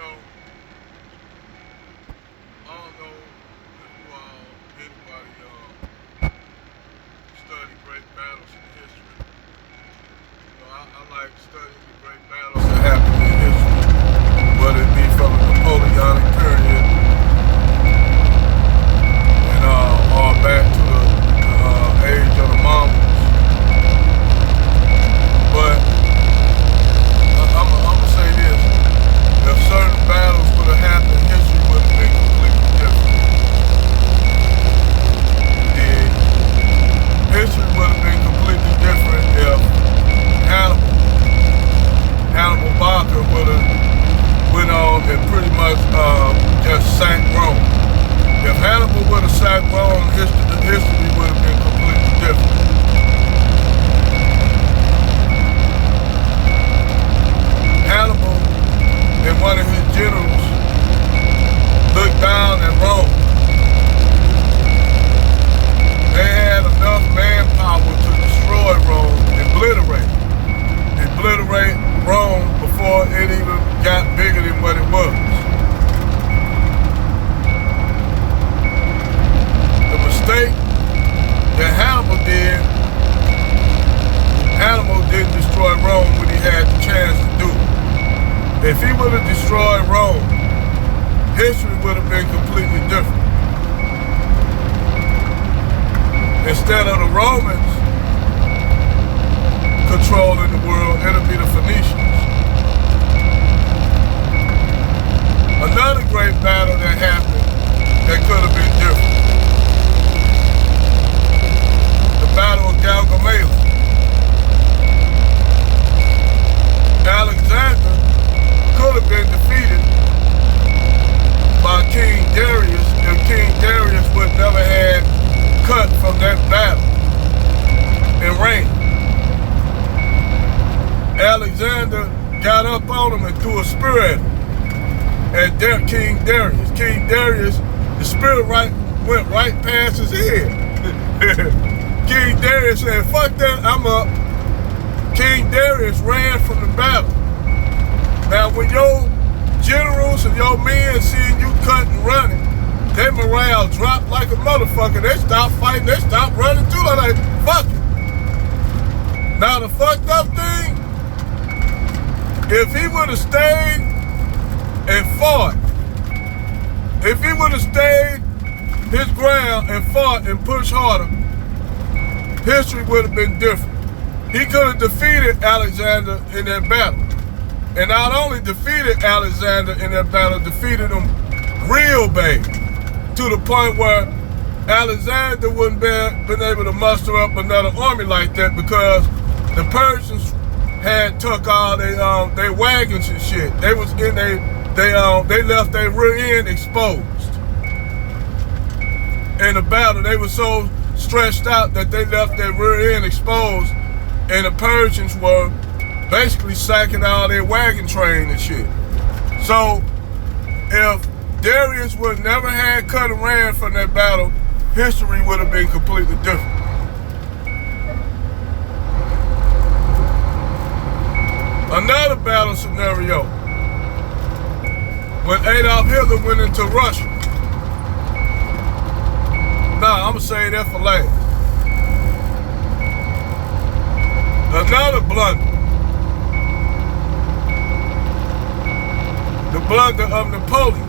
know, I don't know if you all, anybody study great battles in history. I like studying the great battles that happened in history, whether it be from the Napoleonic period and all back to the age of the Mongols. But I'm gonna say this: if certain battles would have happened, history would have been completely different. History would have been completely different if Hannibal Barca would have went on and pretty much just sacked Rome. If Hannibal would have sacked Rome, history would have been completely different. Hannibal and one of his generals looked down at Rome. They had enough manpower to destroy Rome, obliterate Rome before it even got bigger than what it was. The mistake that Hannibal didn't destroy Rome when he had the chance to do it. If he would have destroyed Rome, history would have been completely different. Instead of the Romans controlling the world, it'll be the Phoenicians. Another great battle that happened that could have been different. The Battle of Gaugamela. Alexander could have been defeated by King Darius if King Darius would never had cut from that battle and ran. Alexander got up on him and threw a spear at him. At King Darius. King Darius, the spear went right past his head. King Darius said, "Fuck that, I'm up." King Darius ran from the battle. Now when your generals and your men seeing you cut and running, their morale dropped like a motherfucker. They stopped fighting, they stopped running too. They're like, fuck it. Now the fucked up thing, if he would have stayed and fought, if he would have stayed his ground and fought and pushed harder, history would have been different. He could have defeated Alexander in that battle. And not only defeated Alexander in that battle, defeated him real bad. To the point where Alexander wouldn't been able to muster up another army like that because the Persians had took all their wagons and shit. They was in they left their rear end exposed. In the battle, they were so stretched out that they left their rear end exposed, and the Persians were basically sacking all their wagon train and shit. So if Darius would never had cut and ran from that battle, history would have been completely different. Another battle scenario, when Adolf Hitler went into Russia. Nah, I'm gonna say that for last. Another blunder. The blunder of Napoleon.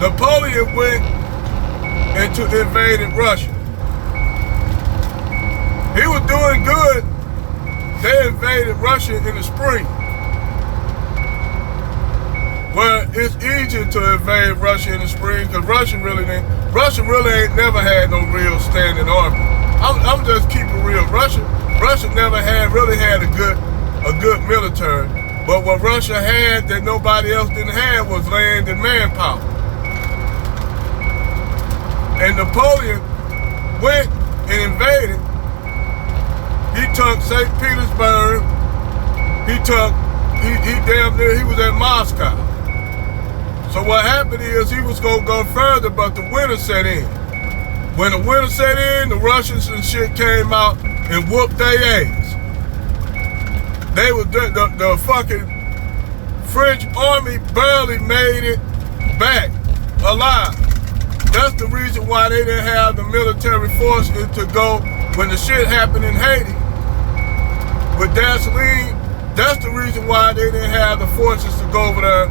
Napoleon went into invaded Russia. He was doing good. They invaded Russia in the spring. Well, it's easier to invade Russia in the spring because Russia really ain't never had no real standing army. I'm just keeping real. Russia never really had a good military. But what Russia had that nobody else didn't have was land and manpower. And Napoleon went and invaded. He took St. Petersburg. He damn near, he was at Moscow. So what happened is he was gonna go further, but the winter set in. When the winter set in, the Russians and shit came out and whooped their ass. They was the fucking French army barely made it back alive. That's the reason why they didn't have the military forces to go when the shit happened in Haiti with Dessalines. That's the reason why they didn't have the forces to go over there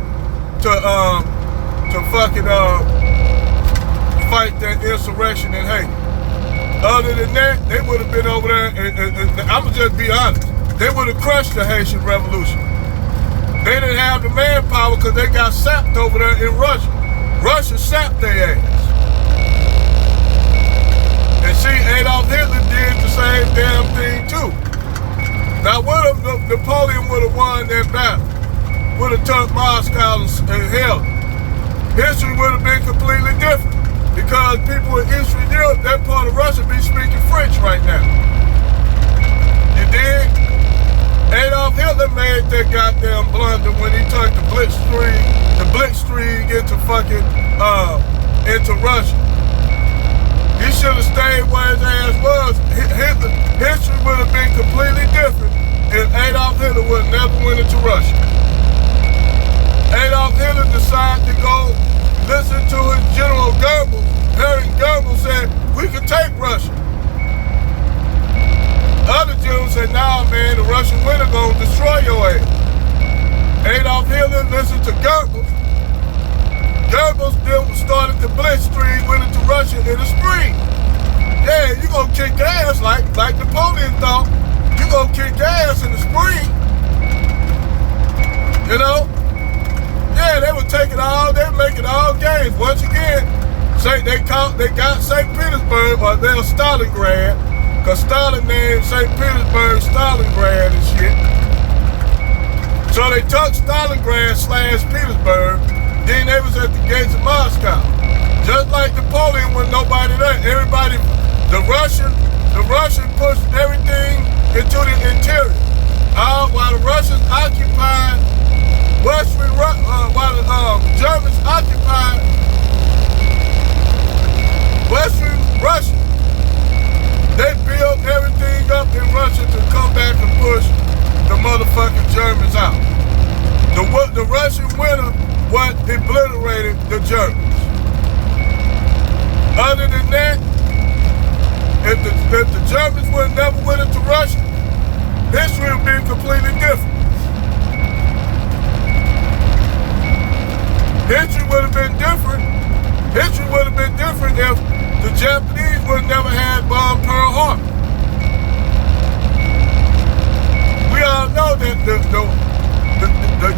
to fucking fight that insurrection in Haiti. Other than that, they would have been over there, and I'm gonna just be honest, they would have crushed the Haitian Revolution. They didn't have the manpower because they got sapped over there in Russia. Russia sapped their ass. And see, Adolf Hitler did the same damn thing too. Now, what if Napoleon would have won that battle? Would have took Moscow and held it? History would have been completely different because people in Eastern Europe, that part of Russia, be speaking French right now. You dig? Adolf Hitler made that goddamn blunder when he took the Blitzkrieg into fucking, into Russia. He should have stayed where his ass was. History would have been completely different if Adolf Hitler would have never went into Russia. Adolf Hitler decided to go listen to his General Goebbels. Hermann Goebbels said, we can take Russia. Other generals said, nah, man, the Russian winter gonna destroy your ass. Adolf Hitler listened to Goebbels. Goebbels then started the Blitzkrieg, went into Russia in the spring. Yeah, you gonna kick ass like Napoleon thought. You gonna kick ass in the spring. You know? Yeah, they would take it all, they would make it all games. Once again, they got St. Petersburg, or they're Stalingrad, because Stalin named St. Petersburg Stalingrad and shit. So they took Stalingrad/Petersburg, then they was at the gates of Moscow. Just like Napoleon when nobody there. Everybody, the Russian pushed everything into the interior. While the Russians occupied Western, while the Germans occupied Western Russia, they built everything up in Russia to come back and push the motherfucking Germans out. The Russian winter what obliterated the Germans. Other than that, if the Germans would have never went into Russia, history would be completely different. History would have been different. History would have been different if the Japanese would have never had bombed Pearl Harbor. We all know that the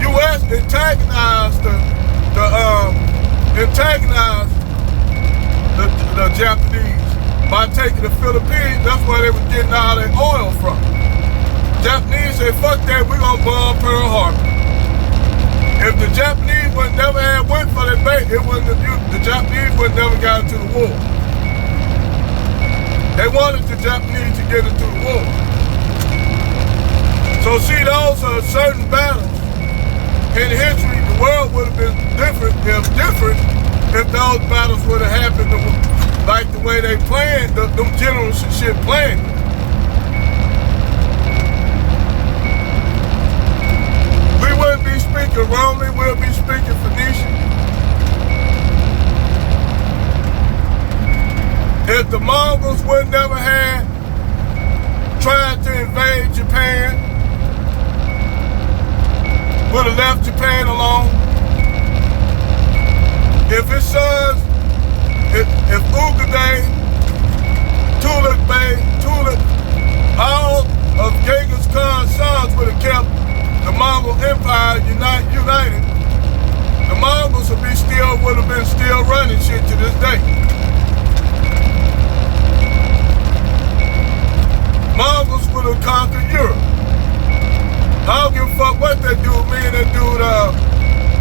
U.S. antagonized the Japanese by taking the Philippines. That's where they were getting all their oil from. Japanese said, fuck that, we're gonna bomb Pearl Harbor. If the Japanese would never have went for that bait, the Japanese would never got into the war. They wanted the Japanese to get into the war. So see, those are certain battles in history. The world would have been different if those battles would have happened like the way they planned, them generals and shit planned. We wouldn't be speaking Roman, we'll be speaking Phoenician. If the Mongols would never had tried to invade Japan, would have left Japan alone. If his sons, if Ugadai, Tughlaq Bey, all of Genghis Khan's sons would have kept the Mongol Empire united, the Mongols would have been still running shit to this day. Mongols would have conquered Europe. I don't give a fuck what that dude, me and that dude